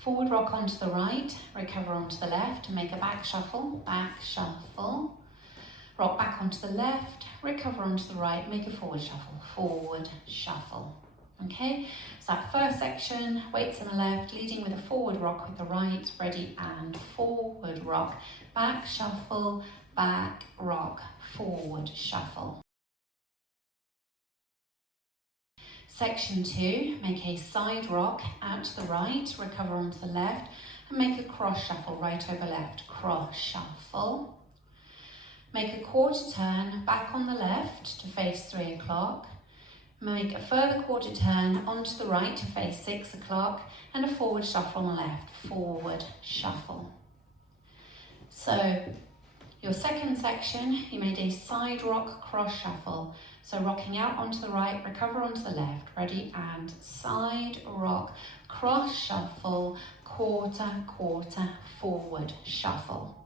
Forward rock onto the right, recover onto the left, make a back shuffle, rock back onto the left, recover onto the right, make a forward shuffle. Okay, so that first section, weights on the left, leading with a forward rock with the right, ready, and forward rock, back shuffle, back rock, forward shuffle. Section 2, make a side rock out to the right, recover onto the left, and make a cross shuffle, right over left, cross shuffle. Make a quarter turn back on the left to face 3 o'clock. Make a further quarter turn onto the right to face 6 o'clock, and a forward shuffle on the left, forward shuffle. So your second section, you made a side rock cross shuffle. So rocking out onto the right, recover onto the left, ready, and side rock, cross shuffle, quarter, forward shuffle.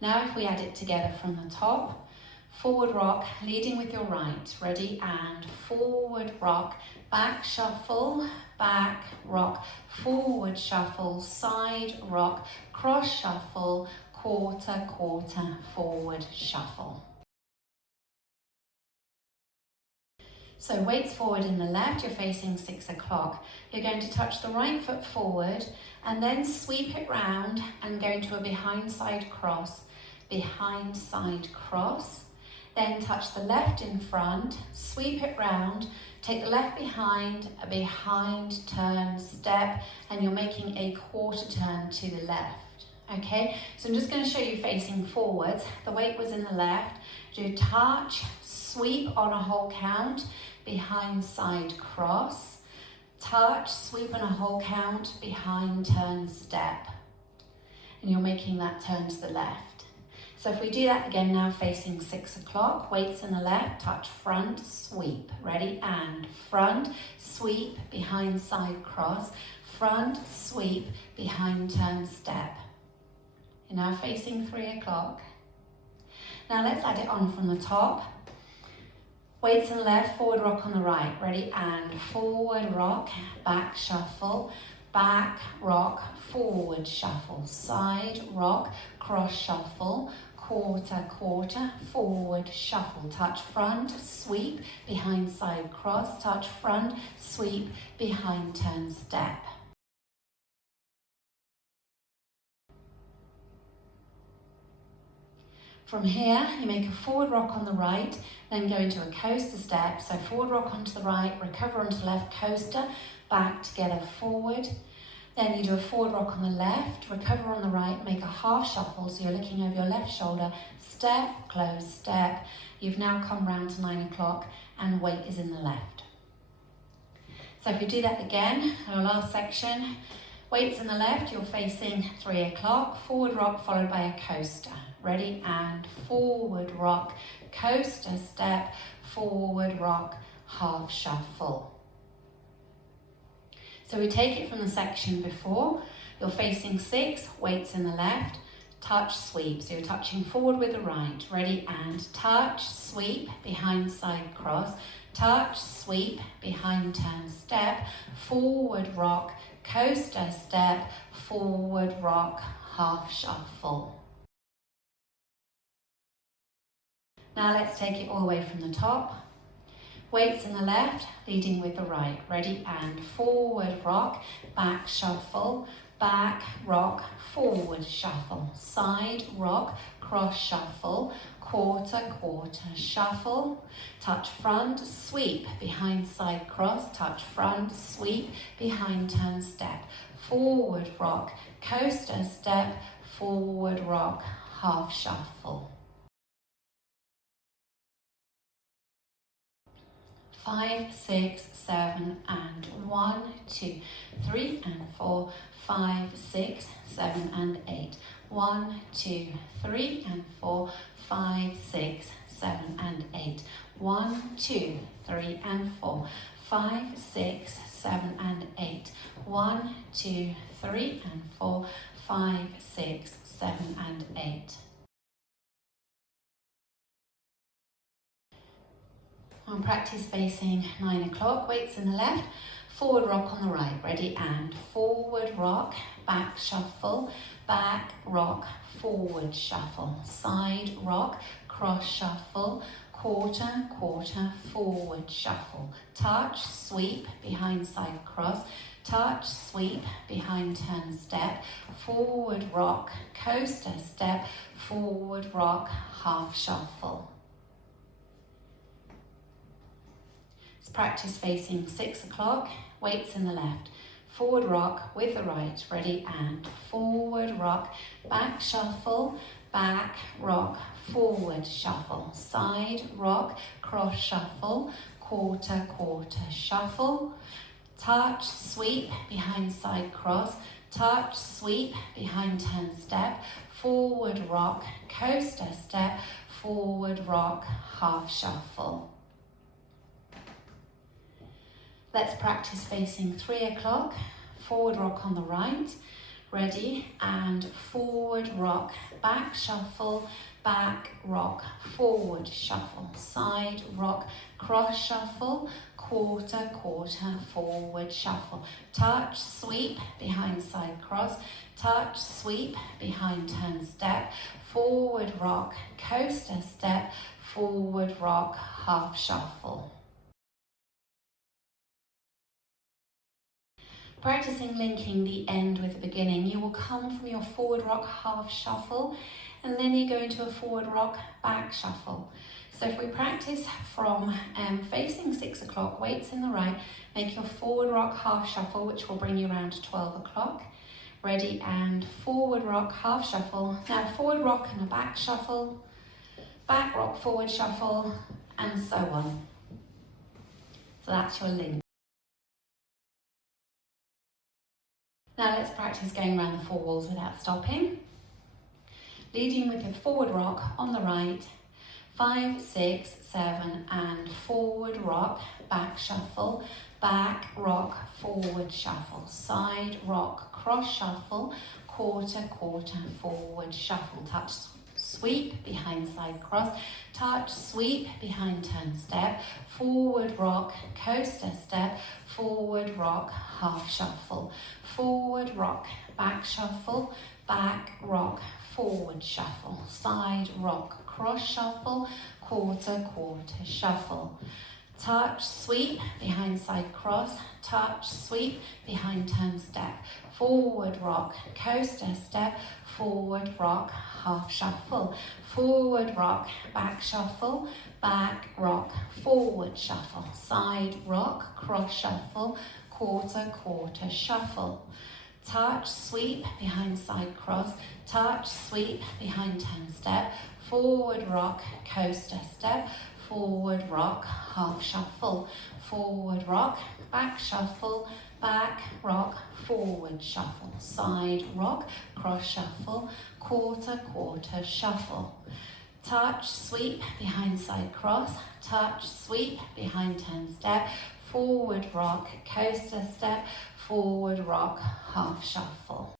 Now if we add it together from the top, forward rock, leading with your right, ready, and forward rock, back shuffle, back rock, forward shuffle, side rock, cross shuffle, quarter, forward shuffle. So weights forward in the left, you're facing 6 o'clock. You're going to touch the right foot forward and then sweep it round and go into a behind side cross, then touch the left in front, sweep it round, take the left behind, a behind turn step, and you're making a quarter turn to the left. Okay, so I'm just going to show you facing forwards. The weight was in the left. Do touch, sweep on a whole count, behind side cross, touch, sweep on a whole count, behind turn step. And you're making that turn to the left. So if we do that again now, facing 6 o'clock, weights in the left, touch front, sweep, ready, and front, sweep, behind side cross, front, sweep, behind turn step. You're now facing 3 o'clock. Now let's add it on from the top. Weights in the left, forward rock on the right, ready, and forward rock, back shuffle, back rock, forward shuffle, side rock, cross shuffle, quarter, forward shuffle, touch front, sweep, behind side cross, touch front, sweep, behind turn step. From here, you make a forward rock on the right, then go into a coaster step. So forward rock onto the right, recover onto the left, coaster, back together, forward. Then you do a forward rock on the left, recover on the right, make a half shuffle, so you're looking over your left shoulder, step, close, step. You've now come round to 9 o'clock and weight is in the left. So if we do that again, our last section, weights in the left, you're facing 3 o'clock, forward rock followed by a coaster. Ready, and forward rock, coaster step, forward rock, half shuffle. So we take it from the section before, you're facing 6, weights in the left, touch, sweep. So you're touching forward with the right, ready, and touch, sweep, behind side cross, touch, sweep, behind turn step, forward rock, coaster step, forward rock, half shuffle. Now let's take it all the way from the top. Weights in the left, leading with the right. Ready, and forward rock, back shuffle, back rock, forward shuffle, side rock, cross shuffle, quarter shuffle, touch front, sweep, behind side cross, touch front, sweep, behind turn step, forward rock, coaster step, forward rock, half shuffle. 5, 6, 7, and 1, 2, 3, and 4, 5, 6, 7, and 8. 1, 2, 3, and 4, 5, 6, 7, and 8. 1, 2, 3, and 4, 5, 6, 7, and 8. 1, 2, 3, and 4, 5, 6, 7, and 8. On practice facing 9 o'clock, weights in the left, Forward rock on the right, ready, and forward rock, back shuffle, back rock, forward shuffle, side rock, cross shuffle, quarter, quarter, forward shuffle, touch, sweep, behind side cross, touch, sweep, behind turn step, forward rock, coaster step, forward rock, half shuffle. Let's practice facing 6 o'clock, weights in the left. Forward rock with the right, ready, and forward rock, back shuffle, back rock, forward shuffle, side rock, cross shuffle, quarter, quarter shuffle, touch, sweep, behind side cross, touch, sweep, behind turn step, forward rock, coaster step, forward rock, half shuffle. Let's practice facing 3 o'clock, forward rock on the right, ready, and forward rock, back shuffle, back rock, forward shuffle, side rock, cross shuffle, quarter, quarter, forward shuffle, touch, sweep, behind side cross, touch, sweep, behind turn step, forward rock, coaster step, forward rock, half shuffle. Practicing linking the end with the beginning, you will come from your forward rock half shuffle and then you go into a forward rock back shuffle. So if we practice from facing 6 o'clock, weights in the right, make your forward rock half shuffle, which will bring you around to 12 o'clock. Ready, and forward rock half shuffle. Now forward rock and a back shuffle, back rock forward shuffle, and so on. So that's your link. Now let's practice going around the 4 walls without stopping. Leading with the forward rock on the right, 5, 6, 7, and forward rock, back shuffle, back rock, forward shuffle, side rock, cross shuffle, quarter, quarter, forward shuffle, touch, sweep, behind side cross, touch, sweep, behind turn step, forward rock, coaster step, forward rock, half shuffle, forward rock, back shuffle, back rock, forward shuffle, side rock, cross shuffle, quarter, quarter shuffle, touch, sweep, behind side cross, touch, sweep, behind turn step, forward rock, coaster step, forward rock, half shuffle, forward rock, back shuffle, back rock, forward shuffle, side rock, cross shuffle, quarter, quarter shuffle, touch, sweep, behind side cross, touch, sweep, behind turn step, forward rock, coaster step, forward rock, half shuffle, forward rock, back shuffle, back rock, forward shuffle, side rock, cross shuffle, quarter, quarter shuffle, touch, sweep, behind side cross, touch, sweep, behind turn step, forward rock, coaster step, forward rock, half shuffle.